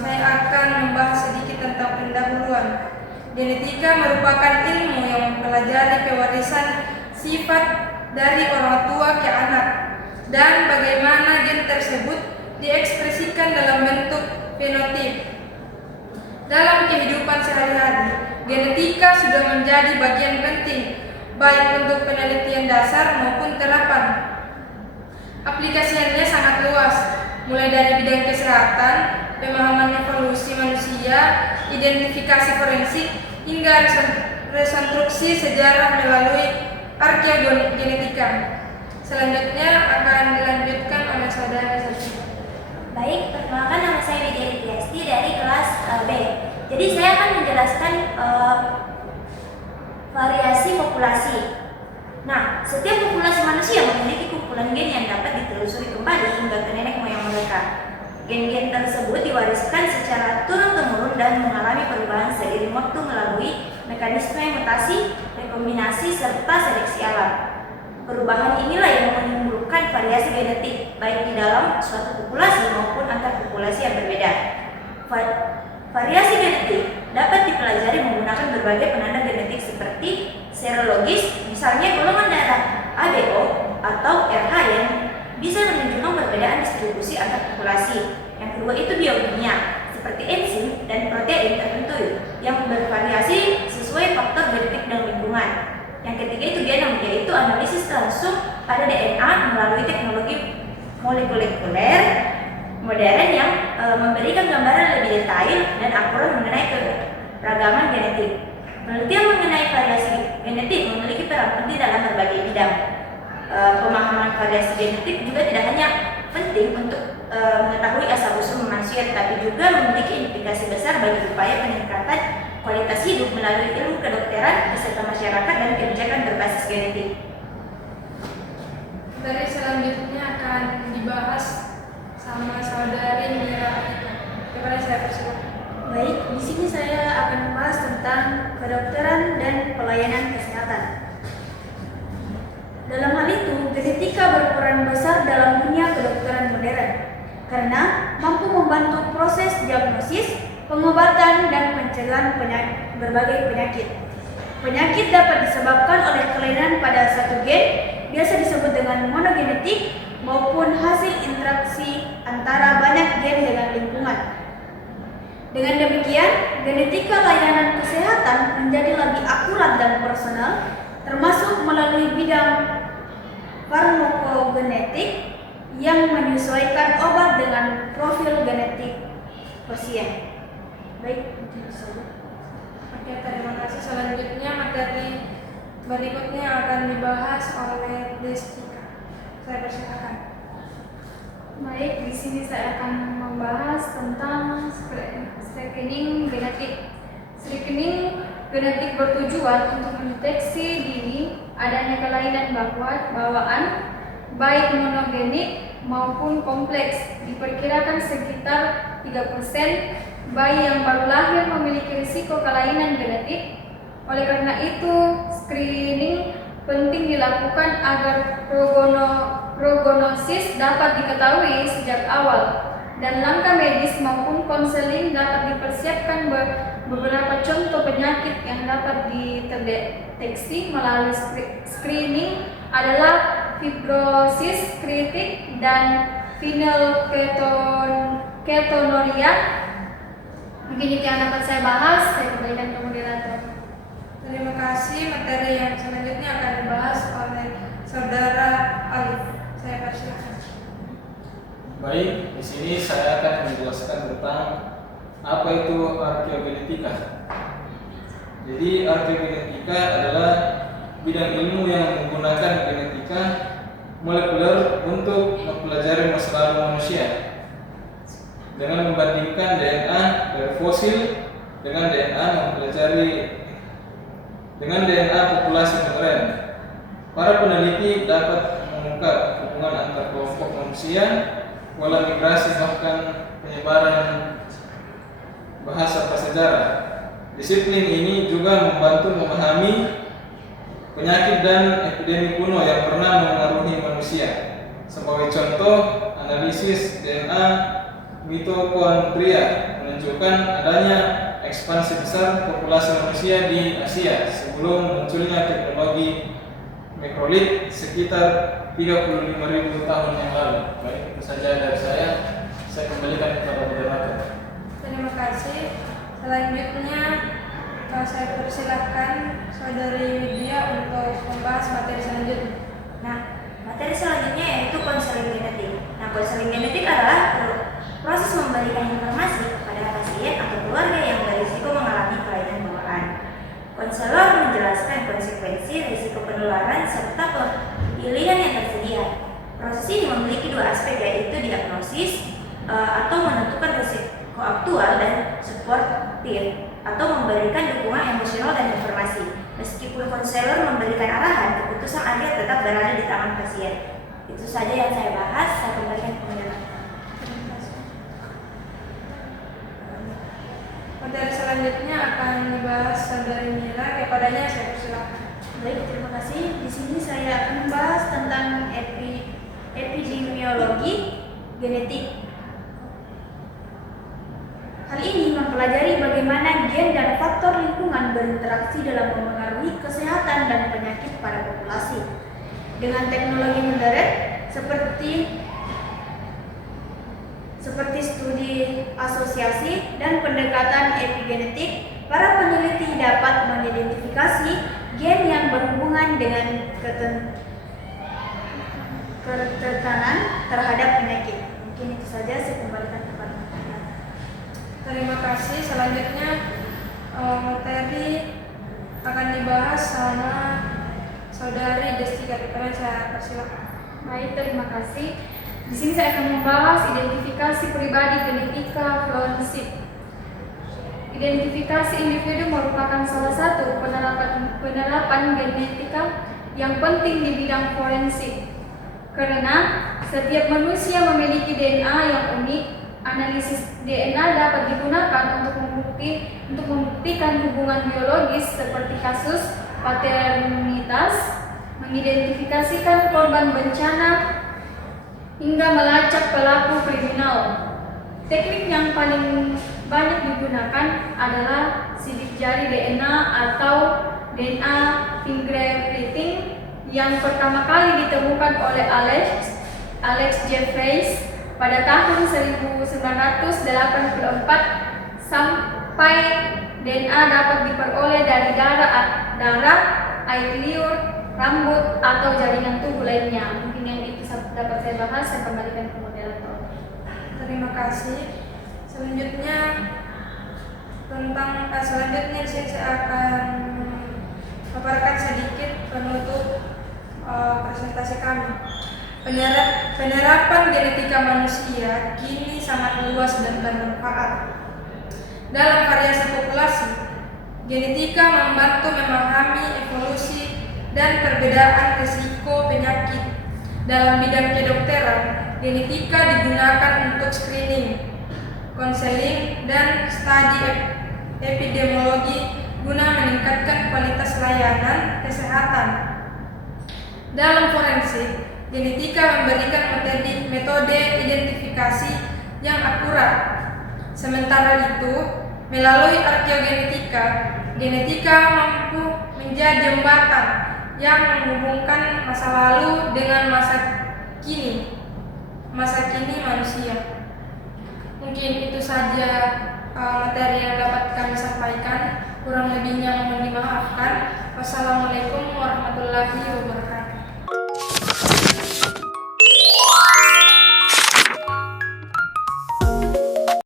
saya akan membahas sedikit tentang pendahuluan. Genetika merupakan ilmu yang mempelajari pewarisan sifat dari orang tua ke anak dan bagaimana gen tersebut diekspresikan dalam bentuk fenotip. Dalam kehidupan sehari-hari, genetika sudah menjadi bagian penting baik untuk penelitian dasar maupun terapan. Aplikasinya sangat luas, mulai dari bidang kesehatan, pemahaman evolusi manusia, identifikasi forensik, hingga rekonstruksi sejarah melalui arkeogenetika. Selanjutnya akan dilanjutkan oleh saudara Sasha. Baik, perkenalkan nama saya Widya Tiasti dari kelas B. Jadi saya akan menjelaskan variasi populasi. Nah, setiap populasi manusia memiliki kumpulan gen yang dapat ditelusuri kembali hingga ke nenek moyang mereka. Gen-gen tersebut diwariskan secara turun-temurun dan mengalami perubahan seiring waktu melalui mekanisme mutasi, rekombinasi, serta seleksi alam. Perubahan inilah yang menimbulkan variasi genetik, baik di dalam suatu populasi maupun antar populasi yang berbeda. Variasi genetik dapat dipelajari menggunakan berbagai penanda genetik seperti serologis, misalnya golongan darah ABO atau RH yang bisa menunjukkan perbedaan distribusi antar populasi. Yang kedua itu biokimia, seperti enzim dan protein tertentu yang bervariasi sesuai faktor genetik dan lingkungan. Yang ketiga itu genom, yaitu analisis langsung pada DNA melalui teknologi molekuler modern yang memberikan gambaran lebih detail dan akurat mengenai keragaman genetik. Penelitian mengenai variasi genetik memiliki peran penting dalam berbagai bidang. Pemahaman variasi genetik juga tidak hanya penting untuk mengetahui asal-usul manusia, tapi juga memiliki implikasi besar bagi upaya peningkatan kualitas hidup melalui ilmu kedokteran beserta masyarakat dan kebijakan berbasis genetik. Dari selanjutnya akan dibahas sama saudari Mira. Kepada saya persilakan. Baik, di sini saya akan membahas tentang kedokteran dan pelayanan kesehatan. Dalam hal itu, genetika berperan besar dalam dunia kedokteran modern karena mampu membantu proses diagnosis, pengobatan, dan pencegahan berbagai penyakit. Penyakit dapat disebabkan oleh kelainan pada satu gen, biasa disebut dengan monogenetik, maupun hasil interaksi antara banyak gen dengan lingkungan. Dengan demikian, genetika layanan kesehatan menjadi lebih akurat dan personal, termasuk melalui bidang farmakogenetik yang menyesuaikan obat dengan profil genetik pasien. Baik, Oke, terima kasih. Selanjutnya materi berikutnya akan dibahas oleh Destika. Saya persilakan. Baik, di sini saya akan membahas tentang screening genetik. Screening genetik bertujuan untuk mendeteksi dini adanya kelainan bawaan, baik monogenik maupun kompleks. Diperkirakan sekitar 3% bayi yang baru lahir memiliki risiko kelainan genetik. Oleh karena itu, screening penting dilakukan agar prognosis dapat diketahui sejak awal dan langkah medis maupun konseling dapat dipersiapkan. Beberapa contoh penyakit yang dapat dideteksi melalui screening adalah fibrosis kritik dan phenylketonuria. Mungkin itu yang dapat saya bahas. Saya kembalikan ke moderator. Terima kasih. Materi yang selanjutnya akan dibahas oleh saudara Alif. Saya persilakan. Baik, di sini saya akan menjelaskan tentang apa itu arkeogenetika. Jadi arkeogenetika adalah bidang ilmu yang menggunakan genetika molekuler untuk mempelajari masa lalu manusia dengan membandingkan DNA dari fosil dengan DNA populasi modern. Para peneliti dapat mengungkap hubungan antar kelompok manusia, pola migrasi, bahkan penyebaran bahasa prasejarah. Disiplin ini juga membantu memahami penyakit dan epidemi kuno yang pernah mengaruhi manusia. Sebagai contoh, analisis DNA mitochondria menunjukkan adanya ekspansi besar populasi manusia di Asia sebelum munculnya teknologi mikrolit sekitar 35.000 tahun yang lalu. Baik, itu saja dari saya kembalikan kepada moderator. Terima kasih. Selanjutnya saya persilahkan Saudari Widya untuk membahas materi selanjutnya. Nah, materi selanjutnya yaitu konseling genetik. Nah, konseling genetik adalah proses memberikan informasi kepada pasien atau keluarga yang berisiko mengalami kelainan bawaan. Konselor menjelaskan konsekuensi risiko penularan serta pilihan yang tersedia. Proses ini memiliki dua aspek, yaitu diagnosis atau menentukan risiko aktual dan suportif atau memberikan dukungan emosional dan informasi. Meskipun konselor memberikan arahan, keputusan akhir tetap berada di tangan pasien. Itu saja yang saya bahas. Saya kembalikan ke moderator. Materi selanjutnya akan dibahas Saudari Mira. Kepadanya saya persilakan. Baik, terima kasih. Di sini saya akan membahas tentang epidemiologi genetik. Hal ini mempelajari bagaimana gen dan faktor lingkungan berinteraksi dalam mempengaruhi kesehatan dan penyakit pada populasi. Dengan teknologi modern seperti studi asosiasi dan pendekatan epigenetik, para peneliti dapat mengidentifikasi gen yang berhubungan dengan ketertanan terhadap penyakit. Mungkin itu saja, saya kembalikan kepada Anda. Terima kasih. Selanjutnya materi akan dibahas sama Saudari Destika. Kepada saya persilakan. Baik, terima kasih. Di sini saya akan membahas identifikasi pribadi genetika forensik. Identifikasi individu merupakan salah satu penerapan genetika yang penting di bidang forensik. Karena setiap manusia memiliki DNA yang unik, analisis DNA dapat digunakan untuk membuktikan hubungan biologis seperti kasus paternitas, mengidentifikasikan korban bencana, hingga melacak pelaku kriminal. Teknik yang paling banyak digunakan adalah sidik jari DNA atau DNA fingerprinting yang pertama kali ditemukan oleh Alex Jeffreys pada tahun 1984, sampai DNA dapat diperoleh dari darah, air liur, rambut, atau jaringan tubuh lainnya. Mungkin yang itu dapat saya bahas, saya kembalikan ke moderator. Terima kasih. Selanjutnya saya akan paparkan sedikit penutup presentasi kami. Penerapan genetika manusia kini sangat luas dan bermanfaat. Dalam variasi populasi, genetika membantu memahami evolusi dan perbedaan risiko penyakit. Dalam bidang kedokteran, genetika digunakan untuk screening, konseling, dan studi epidemiologi guna meningkatkan kualitas layanan kesehatan. Dalam forensik, genetika memberikan metode identifikasi yang akurat. Sementara itu, melalui arkeogenetika, genetika mampu menjadi jembatan yang menghubungkan masa lalu dengan masa kini manusia. Mungkin itu saja materi yang dapat kami sampaikan. Kurang lebihnya mohon dimaafkan. Wassalamualaikum warahmatullahi wabarakatuh.